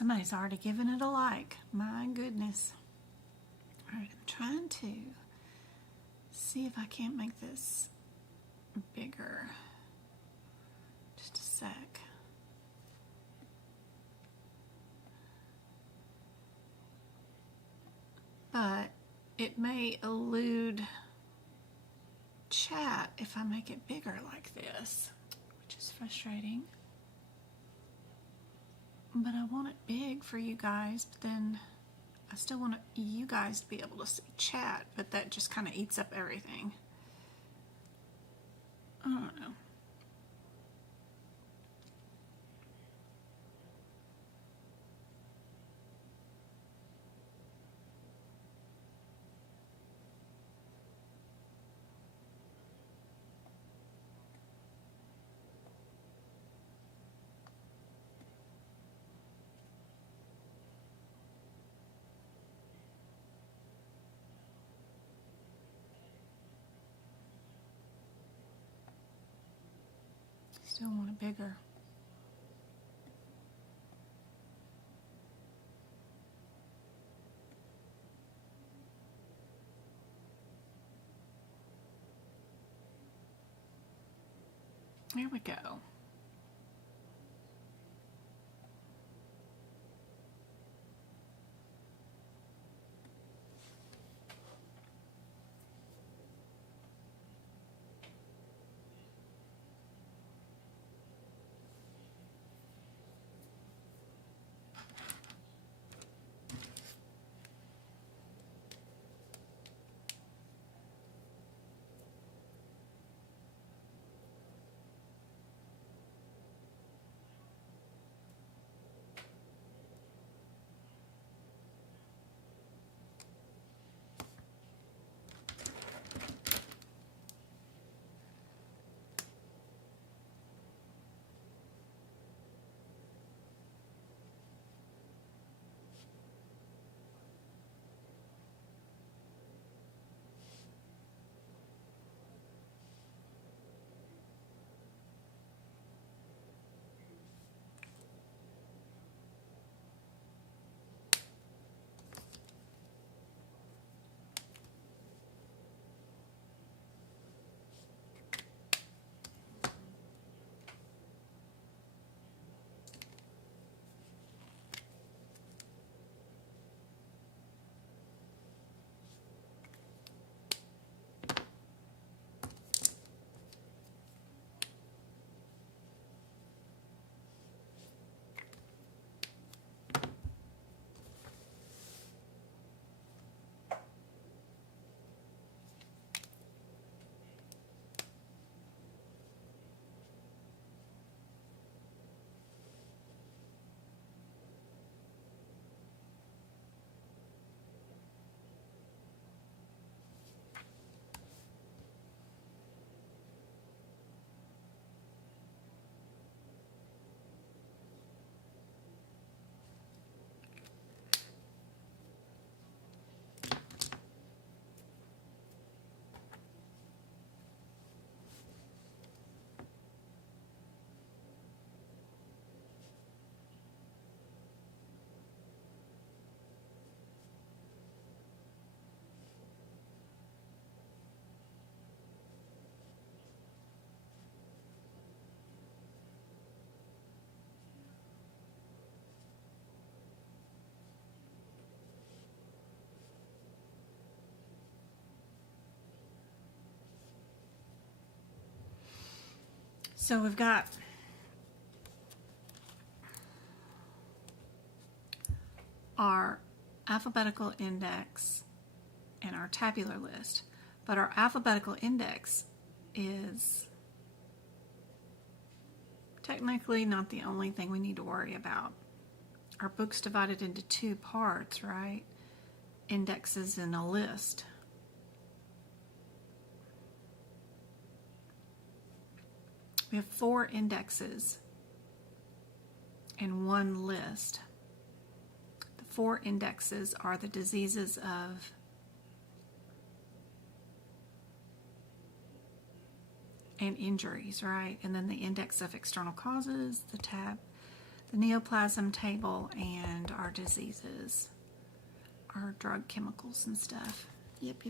Somebody's already given it a like. My goodness. All right, I'm trying to see if I can't make this bigger. Just a sec. But it may elude chat if I make it bigger like this, which is frustrating. But I want it big for you guys, but then I still want you guys to be able to see chat, but that just kind of eats up everything. I don't know. Still want it bigger. There we go. So we've got our alphabetical index and our tabular list, but our alphabetical index is technically not the only thing we need to worry about. Our book's divided into two parts, right? Indexes and a list. We have 4 indexes and 1 list. The 4 indexes are the diseases of and injuries, right? And then the index of external causes, the the neoplasm table and our diseases, our drug chemicals and stuff. Yep.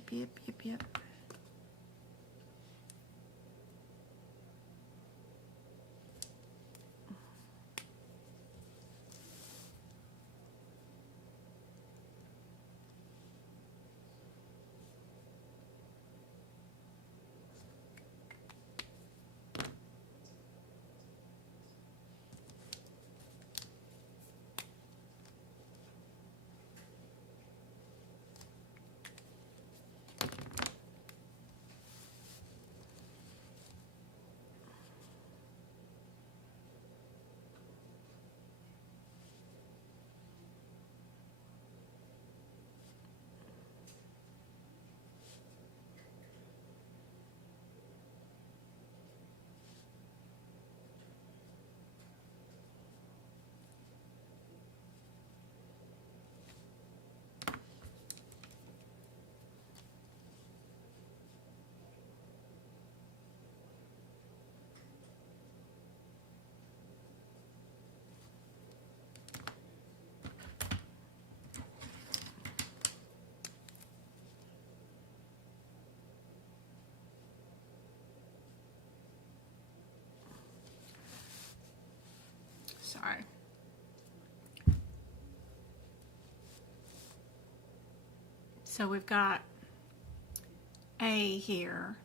Sorry. So we've got A here,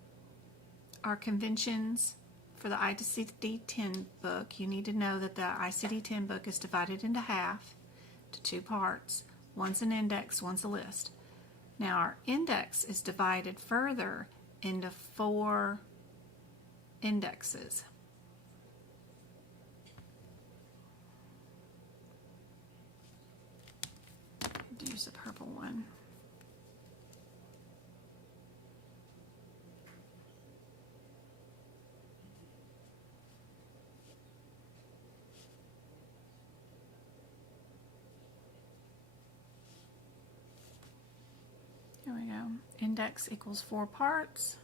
our conventions for the ICD-10 book. You need to know that the ICD-10 book is divided into half, to two parts. One's an index, one's a list. Now our index is divided further into 4 indexes. Use the purple one. Here we go. Index equals 4 parts.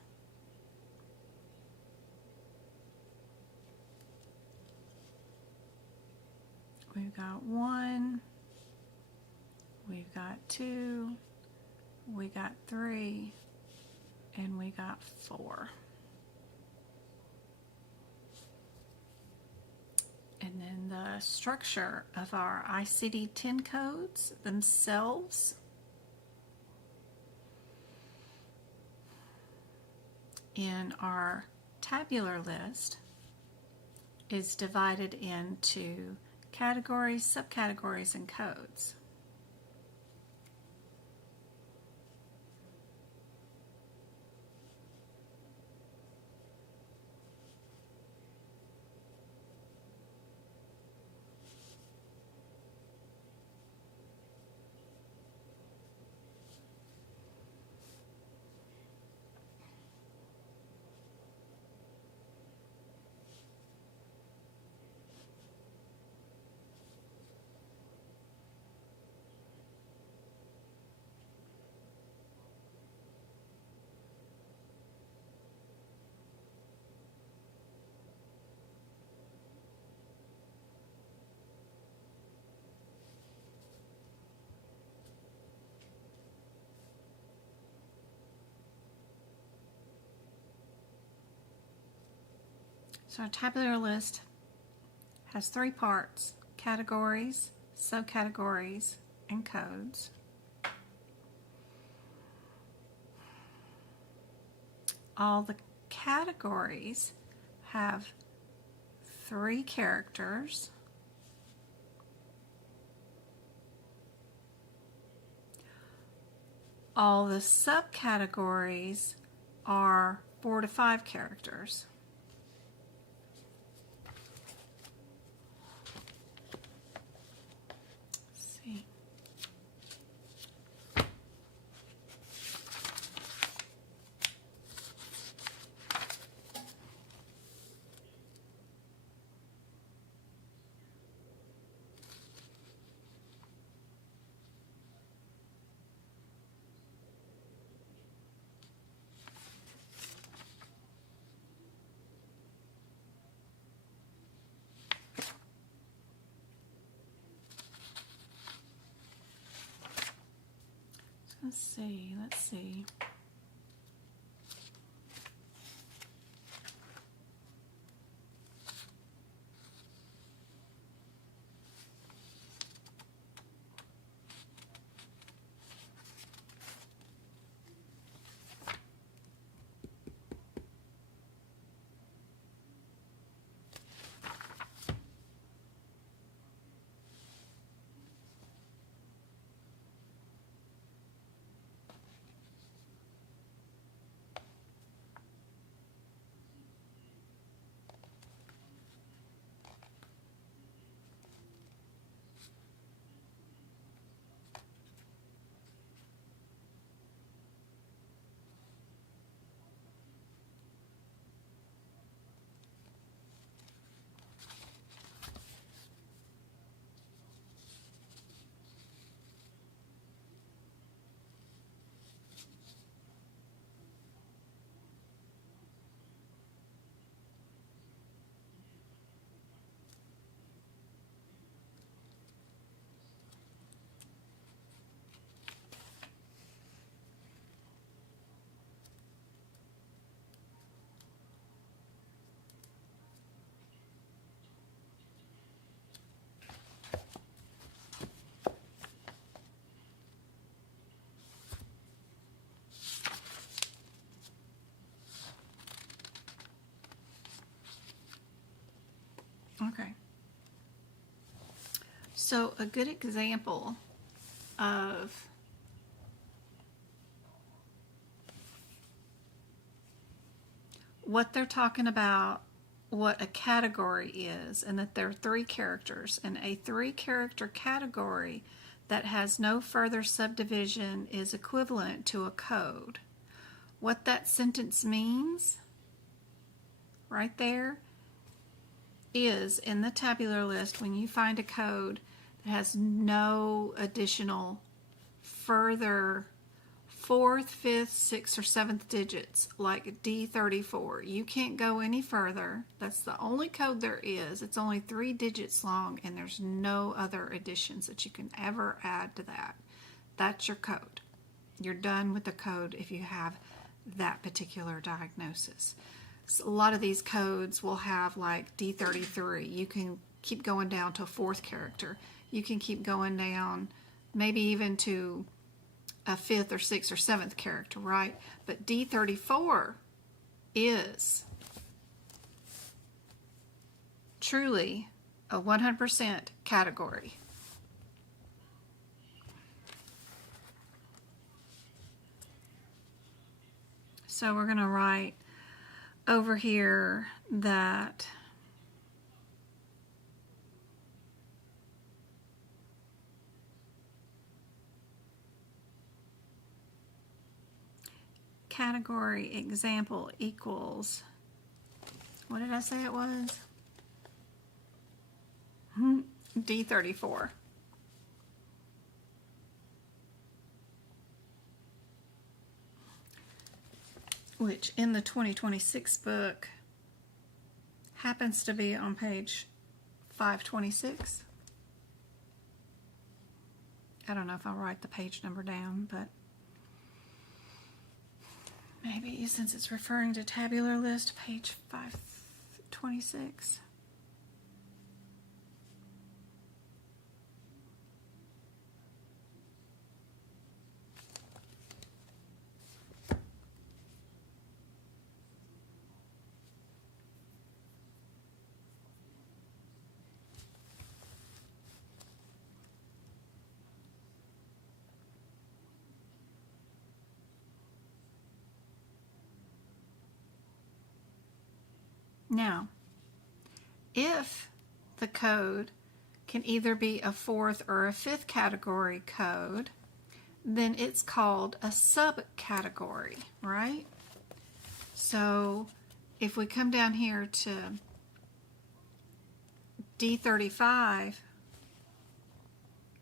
We've got 1. We've got 2, we got 3, and we got 4. And then the structure of our ICD-10 codes themselves. In our tabular list is divided into categories, subcategories, and codes. So our tabular list has 3 parts: categories, subcategories, and codes. All the categories have 3 characters. All the subcategories are 4 to 5 characters. Let's see. Okay. So a good example of what they're talking about, what a category is, and that there are 3 characters, and a 3-character category that has no further subdivision is equivalent to a code. What that sentence means right there is, in the tabular list, when you find a code that has no additional further 4th, 5th, 6th, or 7th digits, like D34, you can't go any further. That's the only code there is. It's only 3 digits long, and there's no other additions that you can ever add to that. That's your code. You're done with the code if you have that particular diagnosis. So a lot of these codes will have like D33. You can keep going down to a 4th character. You can keep going down maybe even to a 5th or 6th or 7th character, right? But D34 is truly a 100% category. So we're going to write over here that category example equals, what did I say it was? D34. Which in the 2026 book happens to be on page 526. I don't know if I'll write the page number down, but maybe since it's referring to tabular list, page 526. Now, if the code can either be a 4th or a 5th category code, then it's called a subcategory, right? So if we come down here to D35,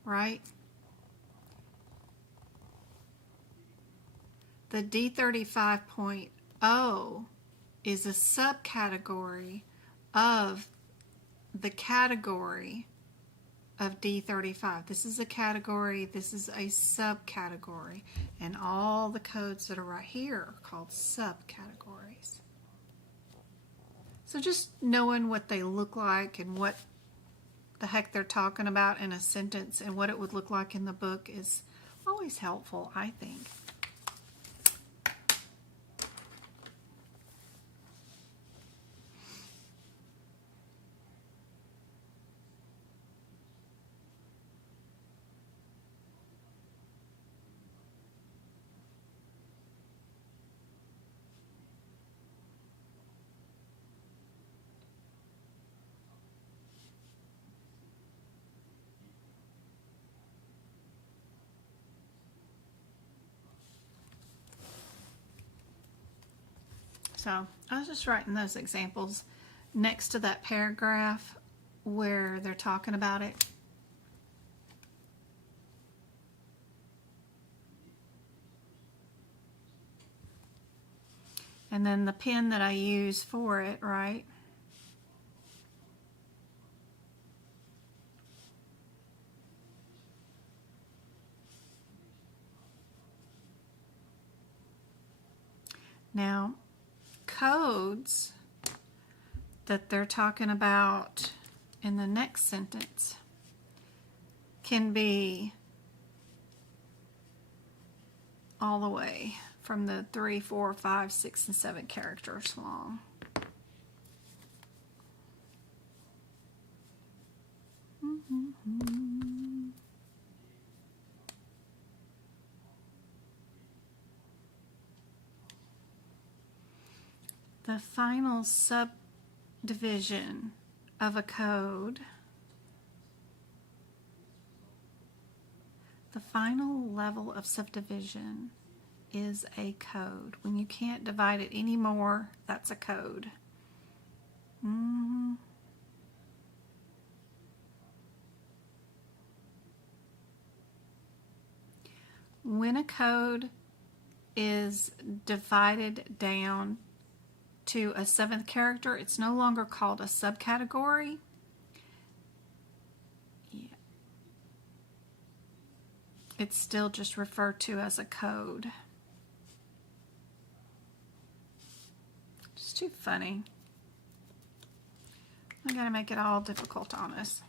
right? The D35.0 is a subcategory of the category of D35. This is a category, this is a subcategory, and all the codes that are right here are called subcategories. So just knowing what they look like and what the heck they're talking about in a sentence and what it would look like in the book is always helpful, I think. So I was just writing those examples next to that paragraph where they're talking about it. And then the pen that I use for it, right? Now, codes that they're talking about in the next sentence can be all the way from the 3, 4, 5, 6, and 7 characters long. The final subdivision of a code, the final level of subdivision is a code. When you can't divide it anymore, that's a code. When a code is divided down to a 7th character, it's no longer called a subcategory. Yeah. It's still just referred to as a code. It's too funny. I gotta make it all difficult on us.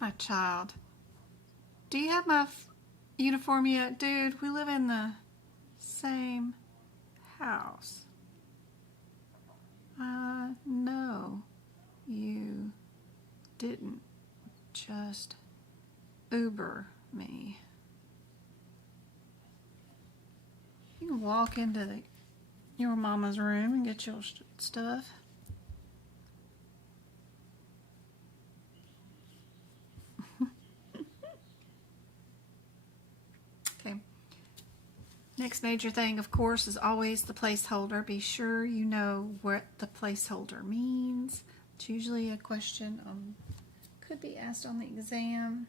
My child, do you have my uniform yet? Dude, we live in the same house. No, you didn't just Uber me. You can walk into your mama's room and get your stuff. Okay. Next major thing, of course, is always the placeholder. Be sure you know what the placeholder means. It's usually a question could be asked on the exam.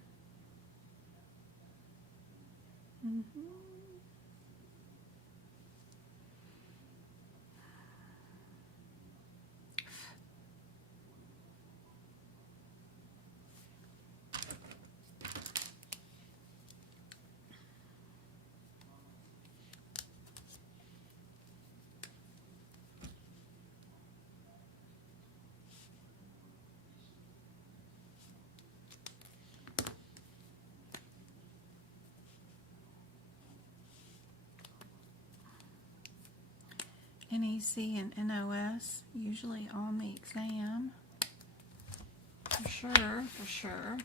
NEC and NOS, usually on the exam. For sure.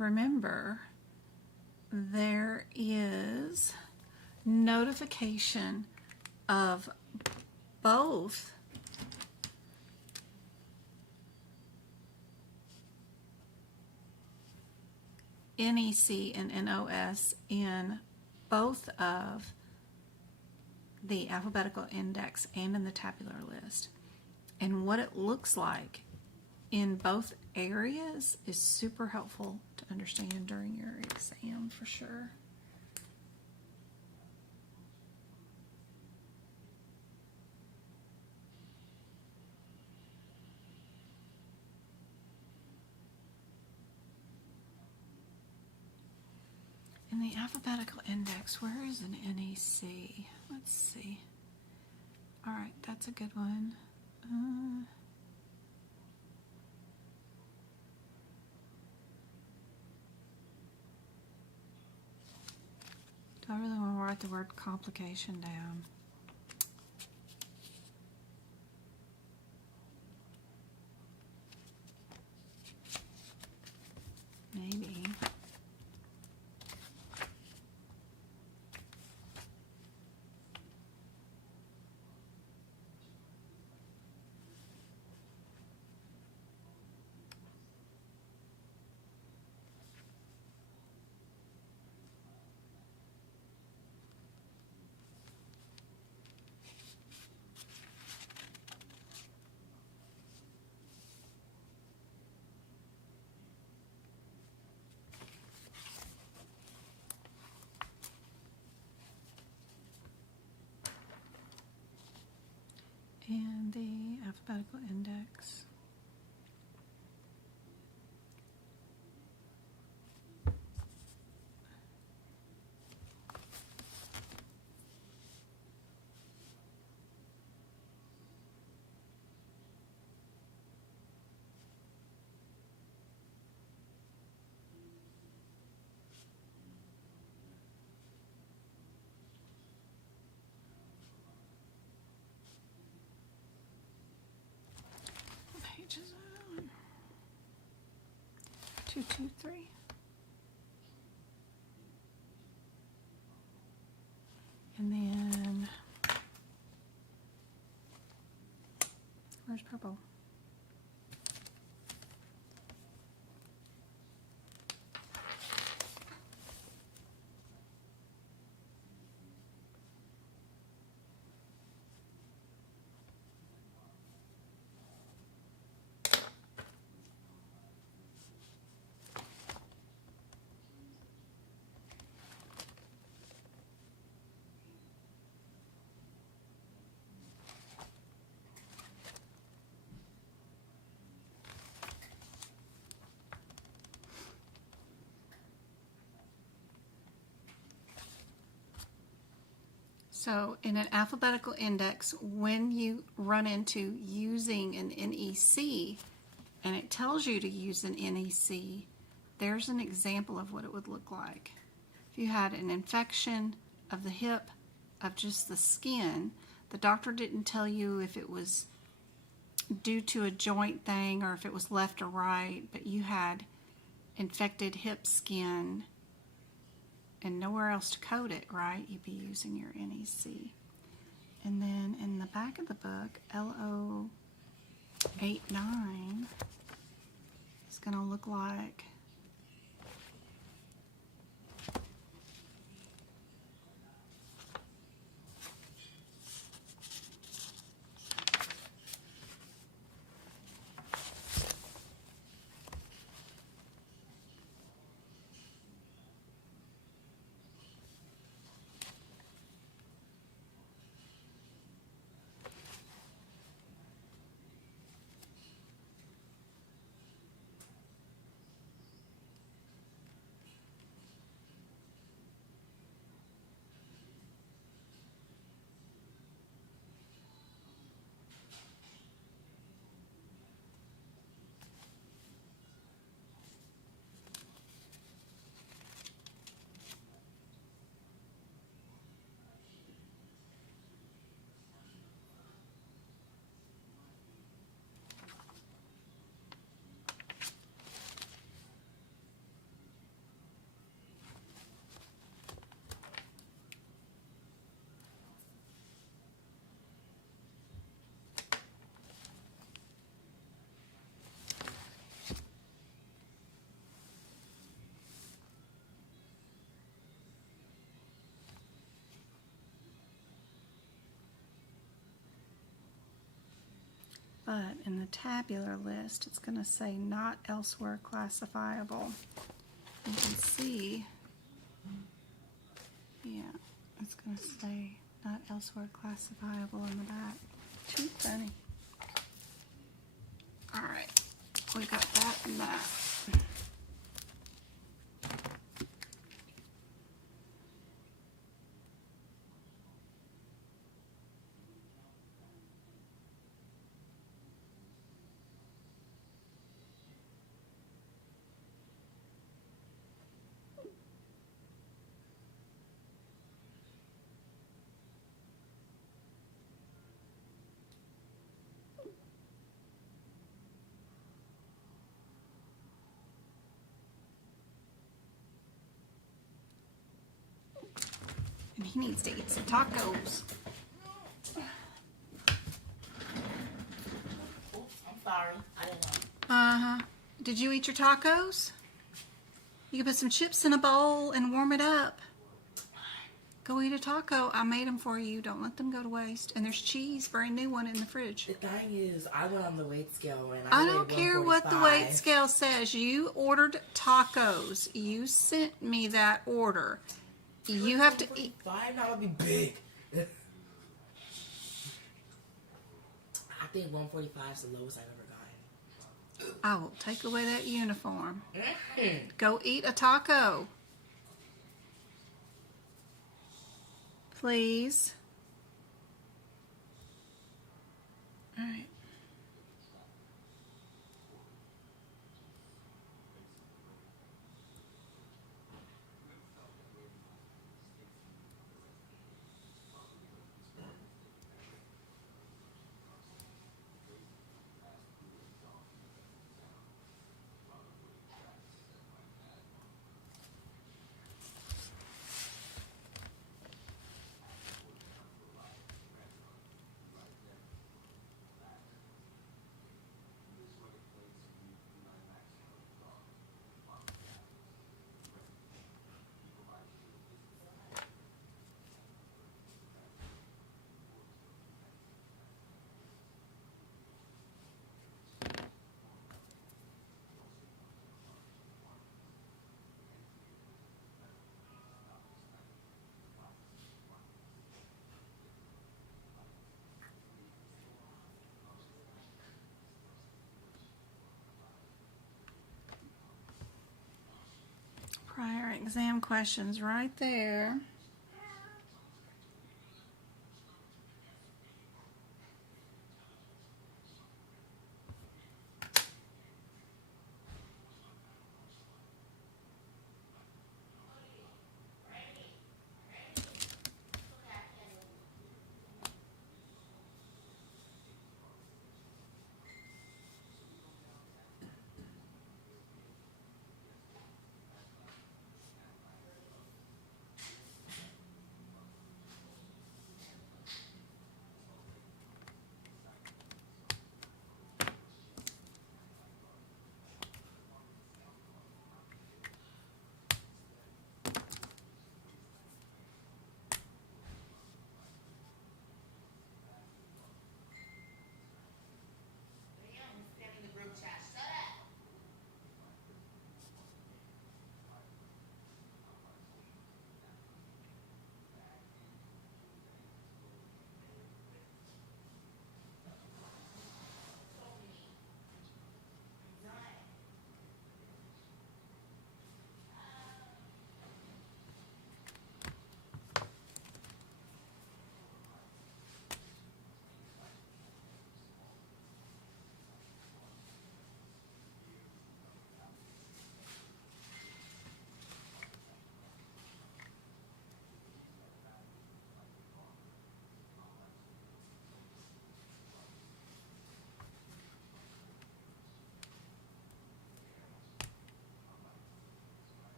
remember, there is notification of both NEC and NOS in both of the alphabetical index and in the tabular list. And what it looks like in both areas is super helpful to understand during your exam for sure. In the alphabetical index, where is an NEC? Let's see. All right, that's a good one. Do I really want to write the word complication down? Maybe. And the alphabetical index. What page is that on? 223. And then, where's purple? So in an alphabetical index, when you run into using an NEC and it tells you to use an NEC, there's an example of what it would look like. If you had an infection of the hip, of just the skin, the doctor didn't tell you if it was due to a joint thing or if it was left or right, but you had infected hip skin and nowhere else to code it, right? You'd be using your NEC. And then in the back of the book, LO89 is going to look like But in the tabular list, it's going to say not elsewhere classifiable. You can see, yeah, it's going to say not elsewhere classifiable in the back. Too funny. All right, we got that and that. And he needs to eat some tacos. Oops, I'm sorry. I didn't know. Uh-huh. Did you eat your tacos? You can put some chips in a bowl and warm it up. Go eat a taco. I made them for you. Don't let them go to waste. And there's cheese, brand new one in the fridge. The thing is, I went on the weight scale and I weighed don't care what the 145. weight scale says. You ordered tacos. You sent me that order. You have to eat. 145 now would be big. I think 145 is the lowest I've ever gotten. I will take away that uniform. Go eat a taco. Please. All right. Prior exam questions right there.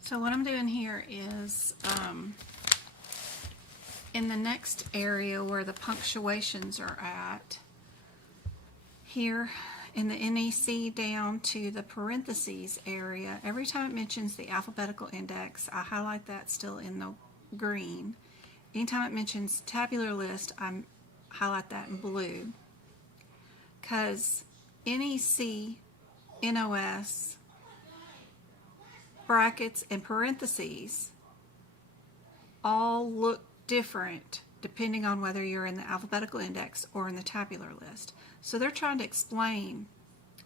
So what I'm doing here is in the next area where the punctuations are at, here in the NEC down to the parentheses area, every time it mentions the alphabetical index, I highlight that still in the green. Anytime it mentions tabular list, I'm highlight that in blue, because NEC, NOS, brackets, and parentheses all look different depending on whether you're in the alphabetical index or in the tabular list. So they're trying to explain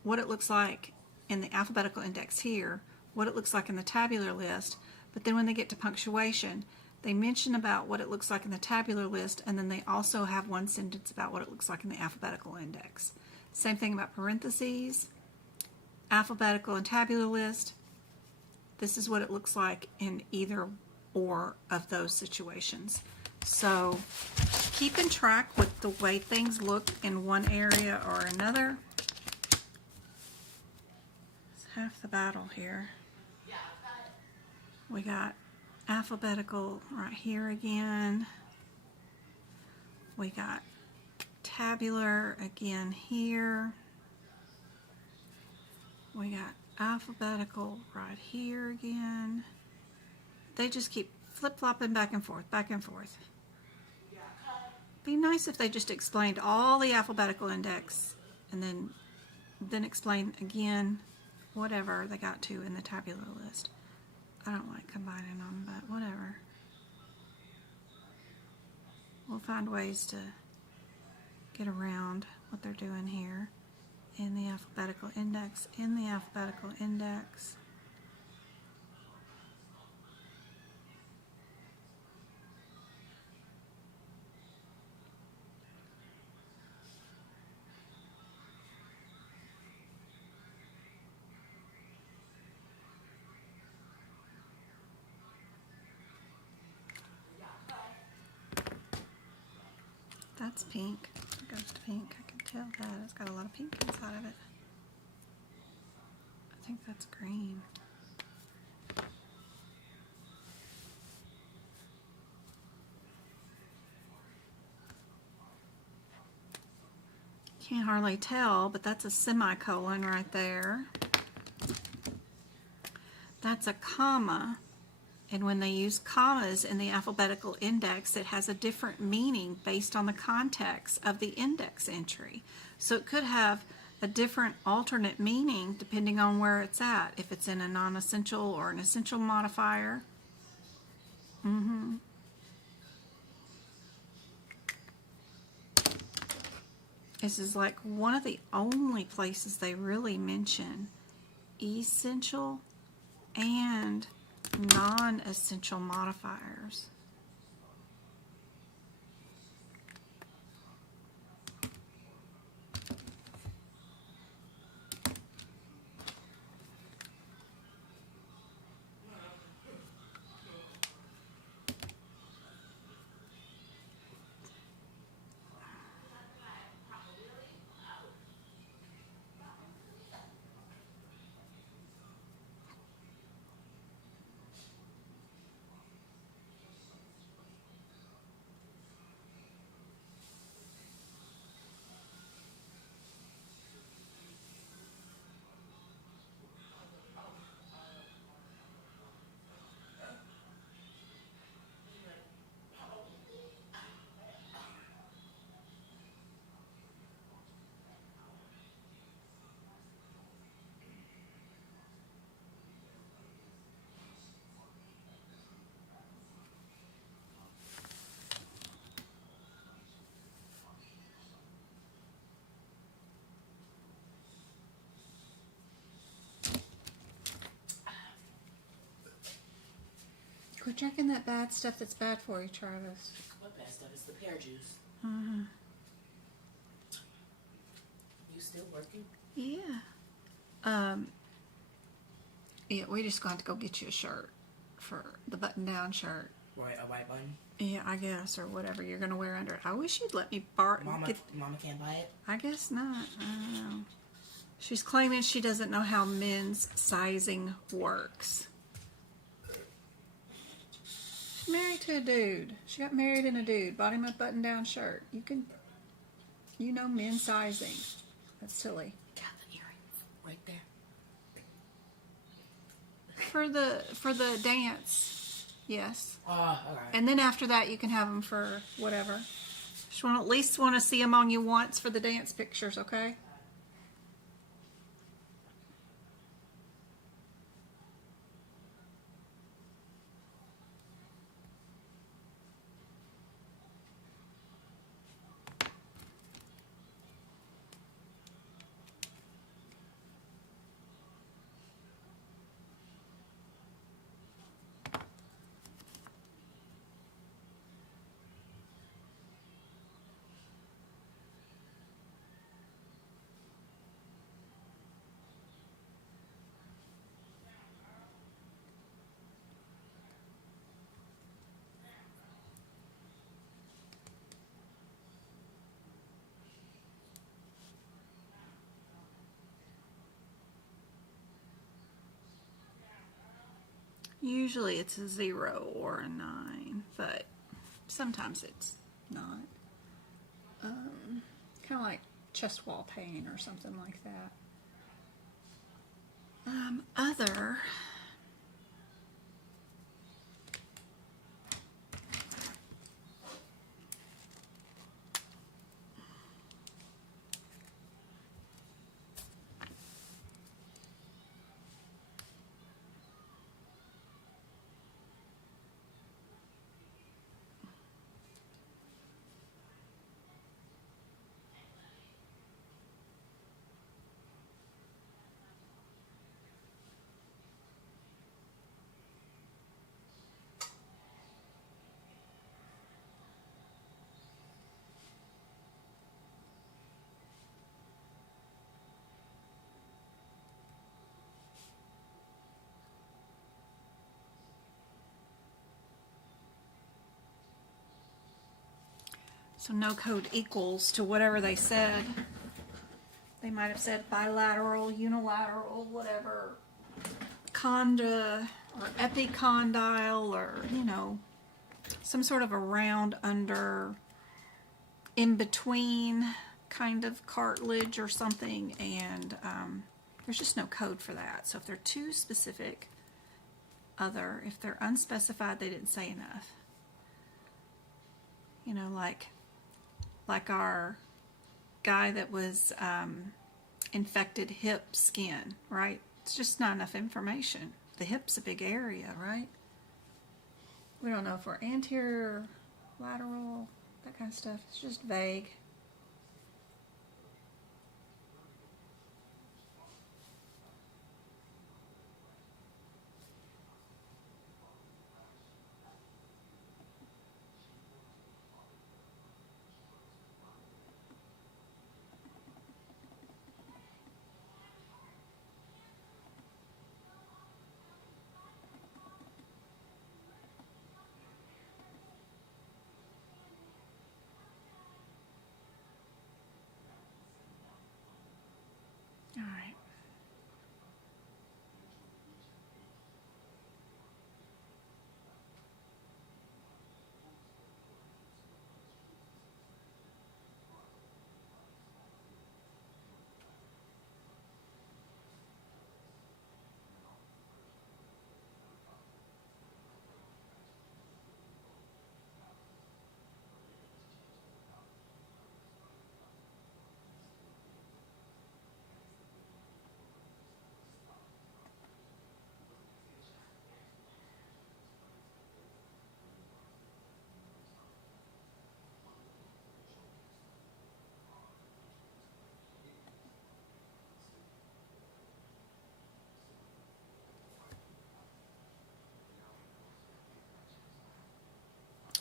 what it looks like in the alphabetical index here, what it looks like in the tabular list, but then when they get to punctuation, they mention about what it looks like in the tabular list, and then they also have one sentence about what it looks like in the alphabetical index. Same thing about parentheses, alphabetical and tabular list. This is what it looks like in either or of those situations. So keeping track with the way things look in one area or another is half the battle here. We got alphabetical right here again. We got tabular again here. We got alphabetical right here again. They just keep flip-flopping back and forth, back and forth. Be nice if they just explained all the alphabetical index and then explain again whatever they got to in the tabular list. I don't like combining them, but whatever. We'll find ways to get around what they're doing here. In the alphabetical index, in the alphabetical index. That's pink. It goes to pink. I can tell that. It's got a lot of pink inside of it. I think that's green. Can't hardly tell, but that's a semicolon right there. That's a comma. And when they use commas in the alphabetical index, it has a different meaning based on the context of the index entry. So it could have a different alternate meaning depending on where it's at, if it's in a non-essential or an essential modifier. This is like one of the only places they really mention essential and non-essential modifiers. Quit drinking that bad stuff that's bad for you, Travis. What bad stuff? It's the pear juice. Uh-huh. You still working? Yeah. Yeah, we just going to go get you a shirt for the button-down shirt. Right, a white button? Yeah, I guess, or whatever you're going to wear under it. I wish you'd let me borrow. Mama can't buy it? I guess not. I don't know. She's claiming she doesn't know how men's sizing works. She's married to a dude. She got married in a dude. Bought him a button-down shirt. You know men's sizing. That's silly. Got the earrings right there. For the dance, yes. Oh, alright. And then after that, you can have them for whatever. Just want at least want to see them on you once for the dance pictures, okay? Usually it's a 0 or a 9, but sometimes it's not. Kind of like chest wall pain or something like that. Other. So no code equals to whatever they said. They might have said bilateral, unilateral, whatever, conda or epicondyle, or, you know, some sort of a round under, in between kind of cartilage or something, and there's just no code for that. So if they're too specific, other, if they're unspecified, they didn't say enough. You know, like our guy that was infected hip skin, right? It's just not enough information. The hip's a big area, right? We don't know if we're anterior, lateral, that kind of stuff. It's just vague. All right.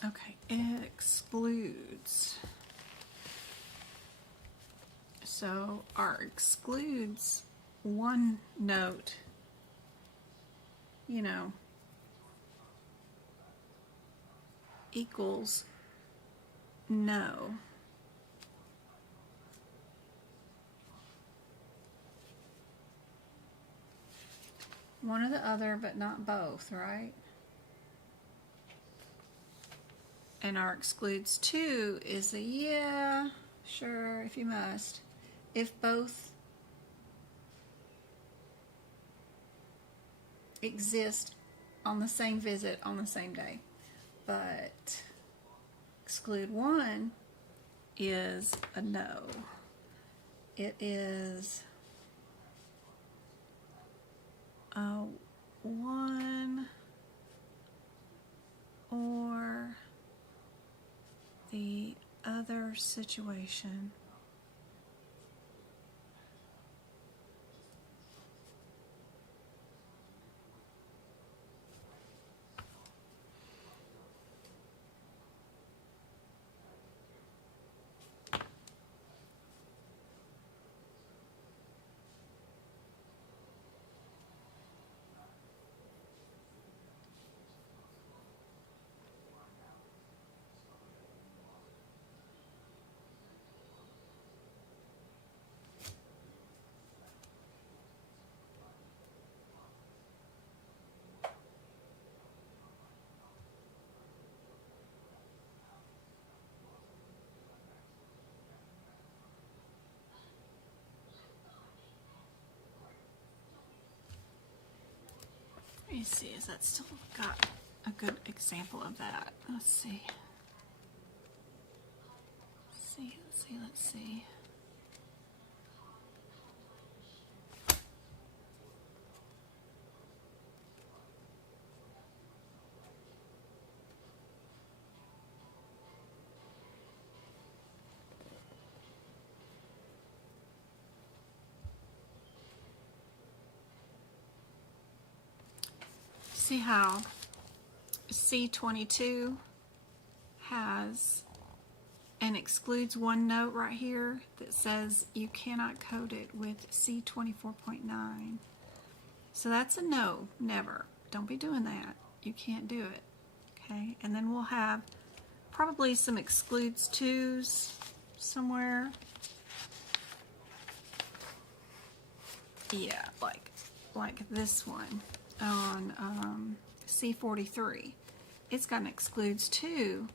Okay, excludes. So our excludes one note, you know, equals no. One or the other, but not both, right? And our excludes two is a yeah, sure, if you must. If both exist on the same visit on the same day. But exclude one is a no. It is a 1 or the other situation. Let me see, is that still got a good example of that? Let's see. Let's see. See how C22 has and excludes one note right here that says you cannot code it with C24.9. So that's a no, never. Don't be doing that. You can't do it. Okay, and then we'll have probably some excludes twos somewhere. Yeah, like this one on C43. It's got an excludes two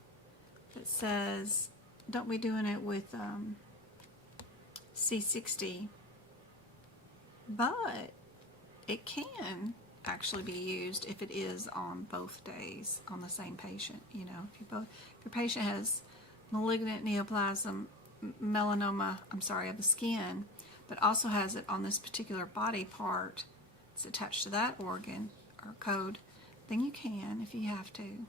that says don't be doing it with C60, but it can actually be used if it is on both days on the same patient. You know, if your patient has malignant neoplasm, melanoma, of the skin, but also has it on this particular body part that's attached to that organ or code, then you can if you have to.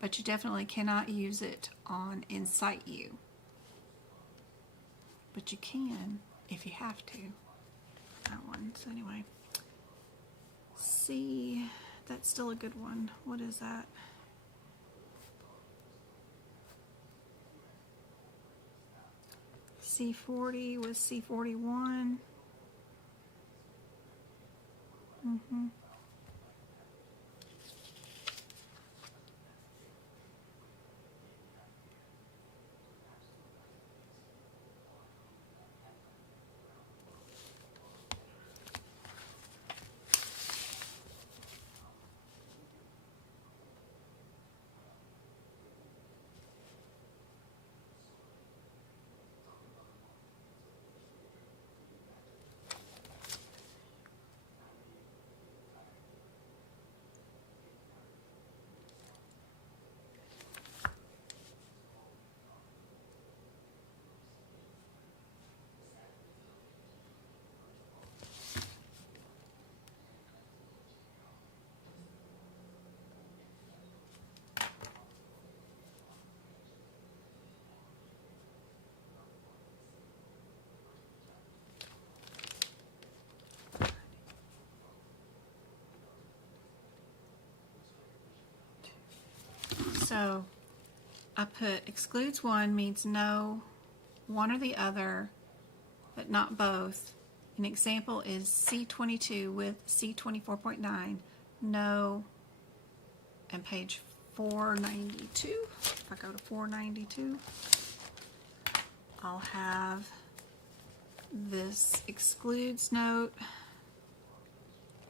But you definitely cannot use it on Insight U. But you can if you have to. That one. So anyway. C, that's still a good one. What is that? C40 was C41. So I put excludes one means no, one or the other, but not both. An example is C22 with C24.9, no, and page 492. If I go to 492, I'll have this excludes note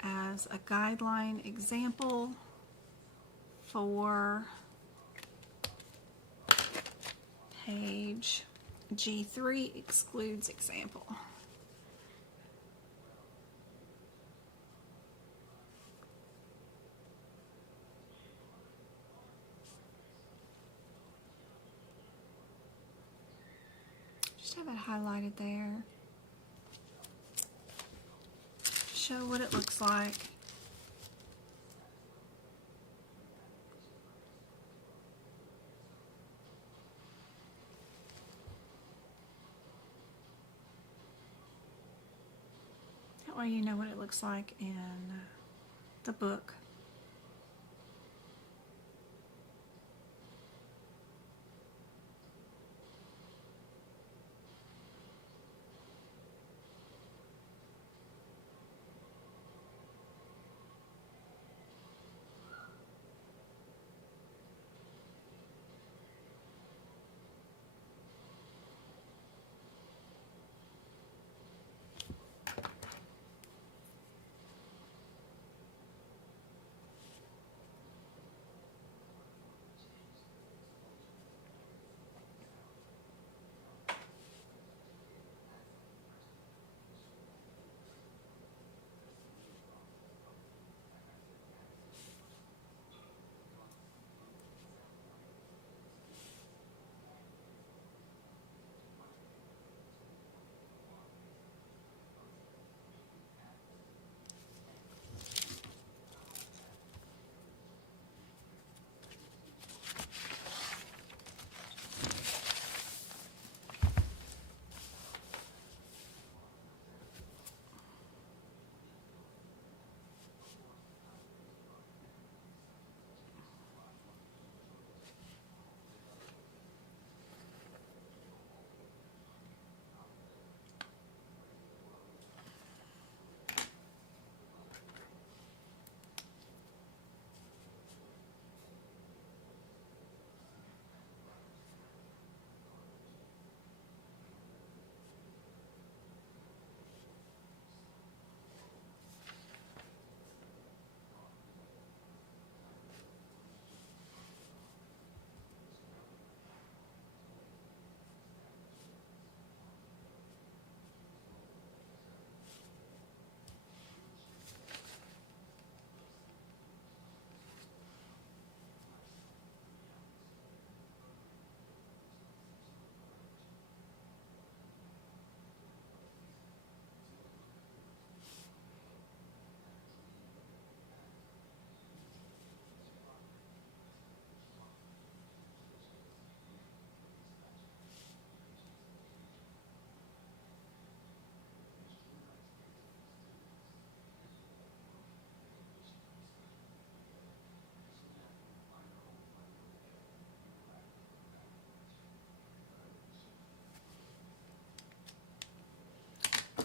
as a guideline example for page G3 excludes example. have it highlighted there. Show what it looks like. That way you know what it looks like in the book.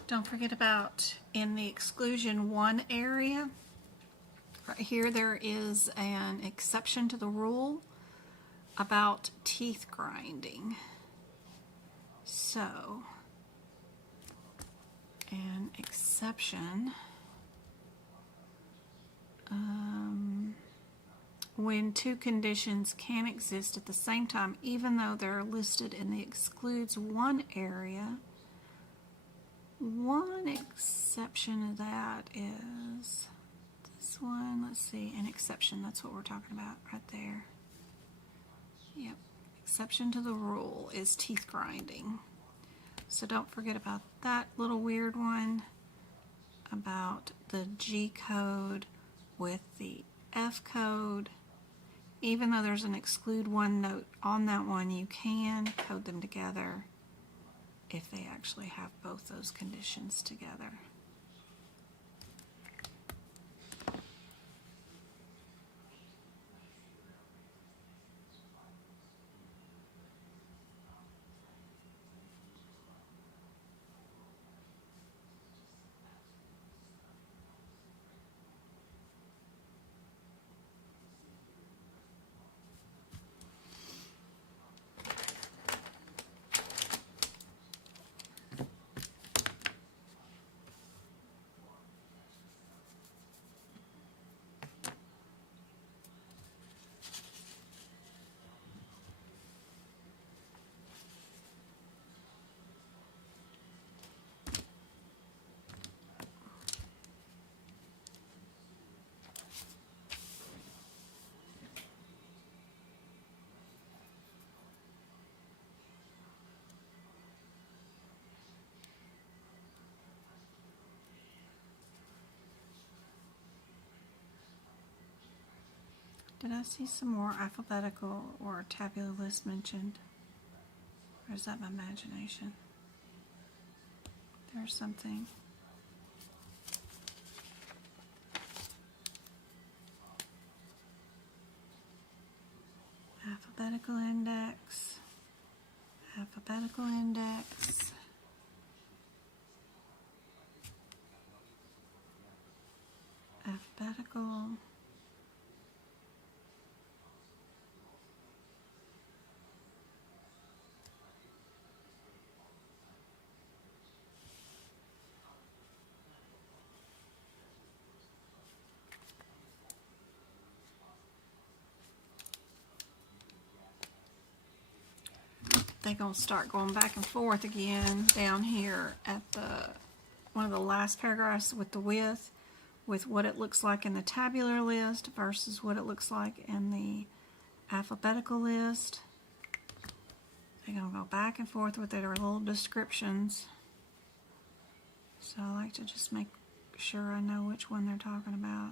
Don't forget about in the exclusion 1 area, right here there is an exception to the rule about teeth grinding. So, an exception when two conditions can exist at the same time, even though they're listed in the excludes 1 area. One exception to that is this one. Let's see, an exception. That's what we're talking about right there. Yep. Exception to the rule is teeth grinding. So don't forget about that little weird one about the G code with the F code. Even though there's an exclude 1 note on that one, you can code them together if they actually have both those conditions together. Did I see some more alphabetical or tabular list mentioned? Or is that my imagination? There's something. Alphabetical index. Alphabetical index. Alphabetical. They're going to start going back and forth again down here at the one of the last paragraphs with the with what it looks like in the tabular list versus what it looks like in the alphabetical list. They're going to go back and forth with their little descriptions. So I like to just make sure I know which one they're talking about.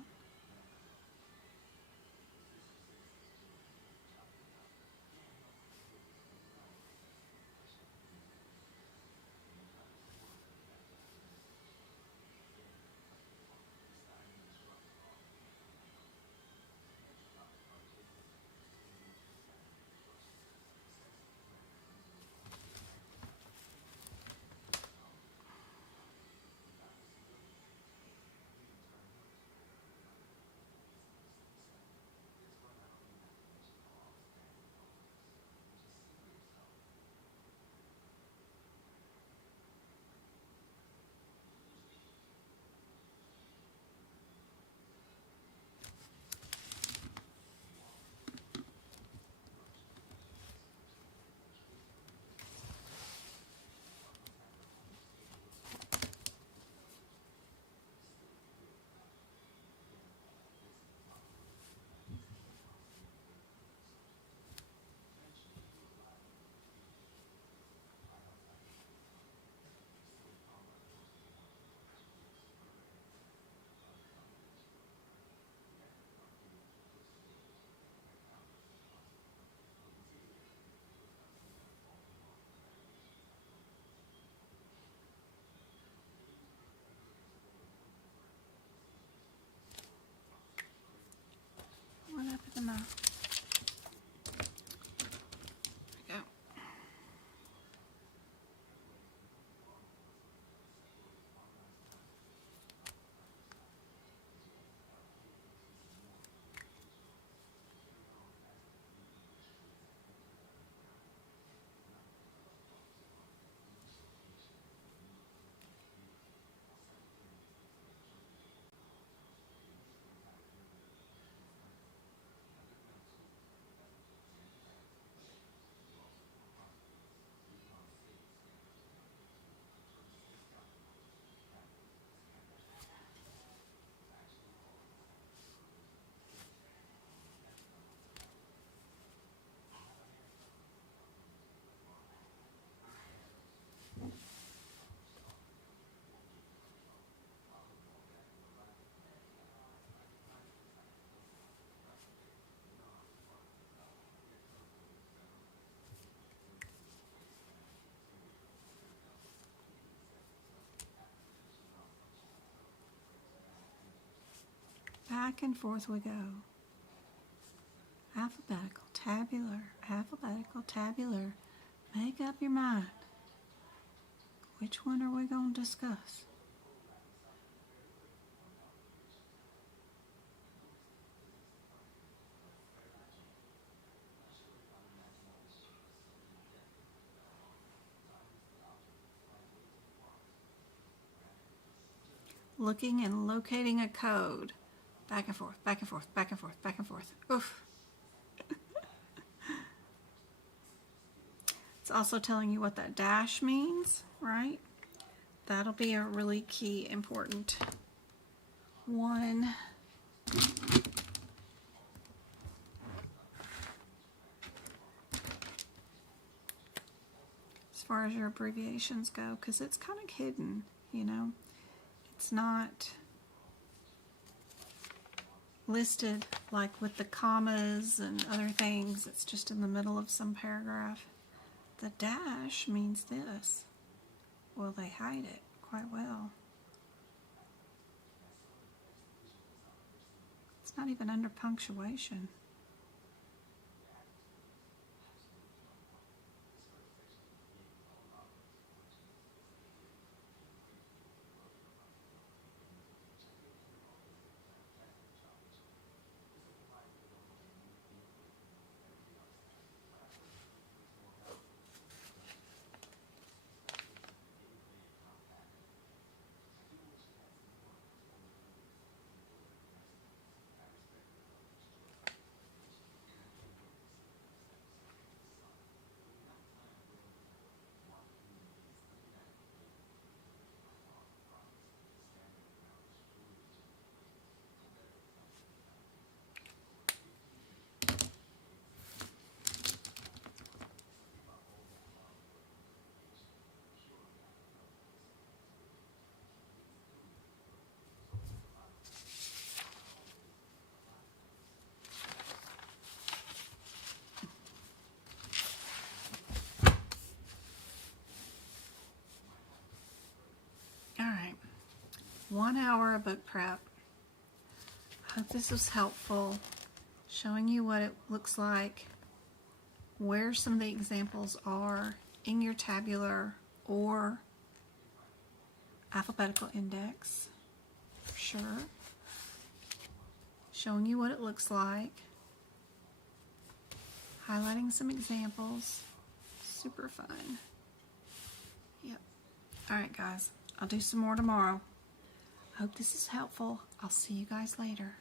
What happened to my... There we go. Back and forth we go. Alphabetical, tabular, alphabetical, tabular. Make up your mind. Which one are we going to discuss? Looking and locating a code. Back and forth, back and forth, back and forth, back and forth. Oof. It's also telling you what that dash means, right? That'll be a really key, important one. As far as your abbreviations go, because it's kind of hidden, you know. It's not listed like with the commas and other things. It's just in the middle of some paragraph. The dash means this. Well, they hide it quite well. It's not even under punctuation. All right, 1 hour of book prep. I hope this was helpful, showing you what it looks like, where some of the examples are in your tabular or alphabetical index, for sure. Showing you what it looks like, highlighting some examples. Super fun. Yep. All right, guys. I'll do some more tomorrow. Hope this is helpful. I'll see you guys later.